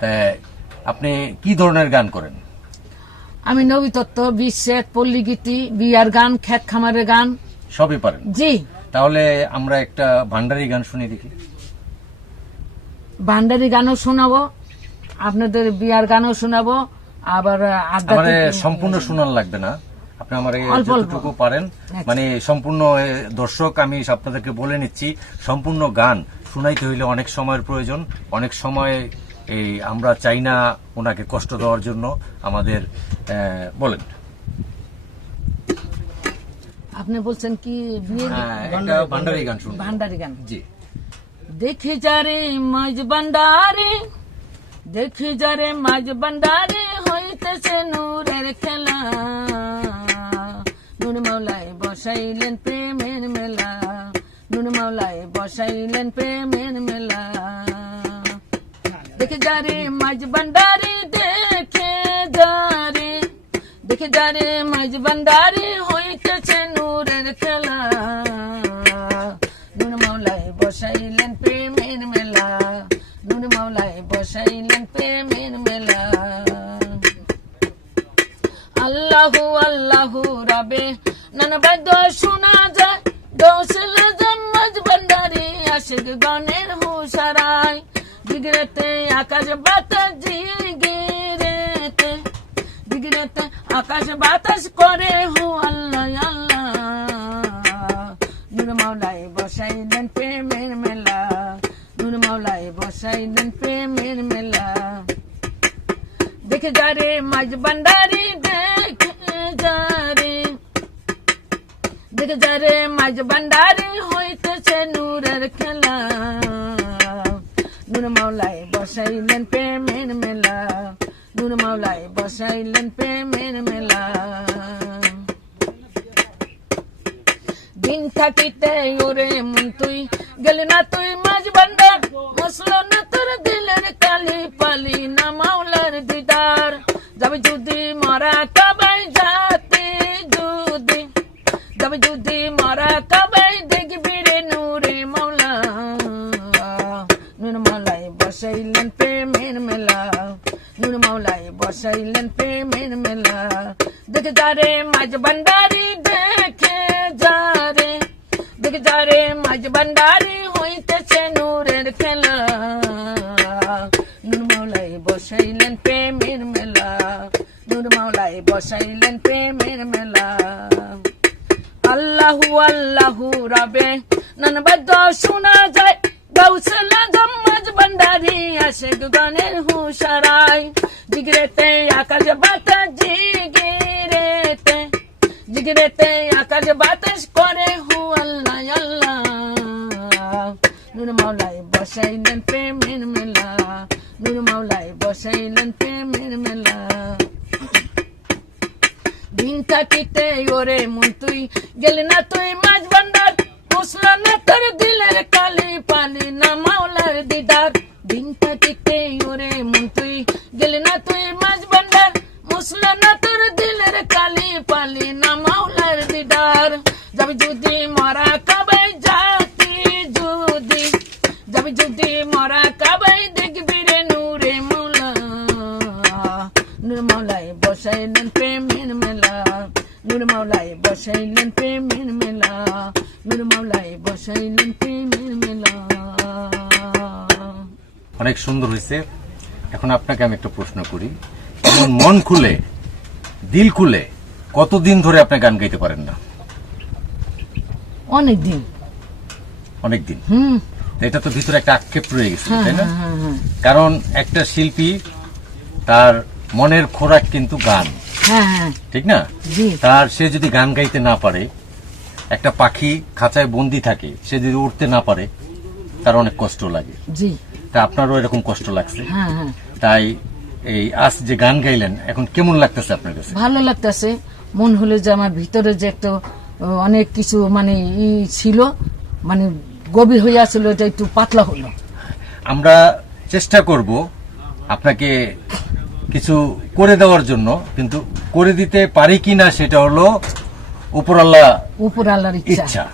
তা আপনি কি ধরনের গান করেন? আমি নবী তত্ত্ব বিশ্বের পল্লীগীতি বিয়ার গান খ্যাত খামারের গান। সবই পারেন। জি। তাহলে আমরা একটা ভান্ডারি গান শুনি দেখি। ভান্ডারি গানও শোনাবো আপনাদের বিয়ার গানও শোনাবো আবার আমার সম্পূর্ণ শোনার লাগবে না। আপনি আমার। যতটুকু পারেন। মানে সম্পূর্ণ দর্শক আমি আপনাদেরকে বলে নিচ্ছি সম্পূর্ণ গান। শুনাইতে হইলে অনেক সময়ের প্রয়োজন অনেক সময় এই আমরা চাই না ওনাকে কষ্ট দেওয়ার জন্য আমাদের বলেন। আপনি বলছেন কি বিয়ের একটা ভান্ডারি গান শুনব। ভান্ডারি গান। জি। দেখি যারে মাঝ ভান্ডারে দেখি যারে মাঝ ভান্ডারে হইতেছে নূরের খেলা। নুন মাওলায় বসাইলেন প্রেমের মেলা নুন মাওলায় বসাইলেন প্রেমের মেলা। দেখে যারে মাঝ ভান্ডারি দেখে যারে দেখে যারে মাঝ ভান্ডারি হইতেছে নূরের খেলা নুন মাওলায় বসাইলেন প্রেমের মেলা নুন মাওলায় বসাইলেন আকাশ বাতাস জিগিরেতে জিগরেতে আকাশ বাতাস করে হু আল্লাহ আল্লাহ। নুর মাওলায় বসাইলেন প্রেমের মেলা, নুর মাওলায় বসাইলেন প্রেমের মেলা। দেখে যারে মাঝ ভান্ডারি দেখে যারে দেখে যারে মাঝ ভান্ডারি হইতেছে নূরের খেলা। নূর মাওলায় বসাইলেন প্রেমের মেলা নূর মাওলায় বসাইলেন প্রেমের মেলা দিন থাকিতে ওরে মন তুই গেলি না তুই মাঝ ভান্ডার মসলো না তোর দিলের কালি পালি না মাওলার দিদার যাবে যদি মরা বসাইলেন প্রেমের মেলা। নূর মাওলায় বসাইলেন প্রেমের মেলা। দেখে যারে মাঝ ভান্ডারি দেখে যারে দেখে যারে মাঝ ভান্ডারি হইতেছে নূরের খেলা। নূর মাওলায় বসাইলেন প্রেমের মেলা। নূর মাওলায় বসাইলেন প্রেমের মেলা। আল্লাহু আল্লাহু রাবে নানবাদ্য শোনা যায় গৌসলা জম্মজ ভান্ডারি আসে গানের হুশারাই জিগরেতে আকাশ বাতাস জিগিরেতে, জিগরেতে আকাশ বাতাস করে হু আল্লাহ আল্লাহ। নূর মাওলায় বসাইলেন প্রেমের মেলা, নূর মাওলায় বসাইলেন প্রেমের মেলা। দিন থাকিতে ওরে মন তুই গেলি না তুই মাঝ ভান্ডার মুসলা না তোর দিলের কালি পালি নূর মাওলায় বসাইলেন প্রেমের মেলা নূর মাওলায় বসাইলেন প্রেমের মেলা অনেক সুন্দর হয়েছে। এখন আপনাকে আমি একটা প্রশ্ন করি। এমন মন খুলে দিল খুলে কতদিন ধরে আপনি গান গাইতে পারেন না? অনেক দিন অনেক দিন হুম এটা তো ভিতরে একটা আক্ষেপ রয়ে গেছে হ্যাঁ তাই না? হ্যাঁ হ্যাঁ। কারণ একটা শিল্পী তার মনের খোরাক কিন্তু গান। ঠিক না? জি। তার সে যদি গান গাইতে না পারে একটা পাখি খাঁচায় বন্দি থাকে সে যদি উঠতে না পারে তার অনেক কষ্ট লাগে। জি। তা আপনারও এরকম কষ্ট লাগছে? হ্যাঁ হ্যাঁ। তাই এই আজ যে গান গাইলেন এখন কেমন লাগতেছে আপনার কাছে? ভালো লাগতেছে। মন হলো যে আমার ভিতরে যে একটা অনেক কিছু মানে ই ছিল মানে গভীর হইয়া ছিল এটা একটু পাতলা হলো। আমরা চেষ্টা করব আপনাকে কিছু করে দেওয়ার জন্য কিন্তু করে দিতে পারি কিনা সেটা হলো উপরাল্লা উপরাল্লার ইচ্ছা। ইচ্ছা।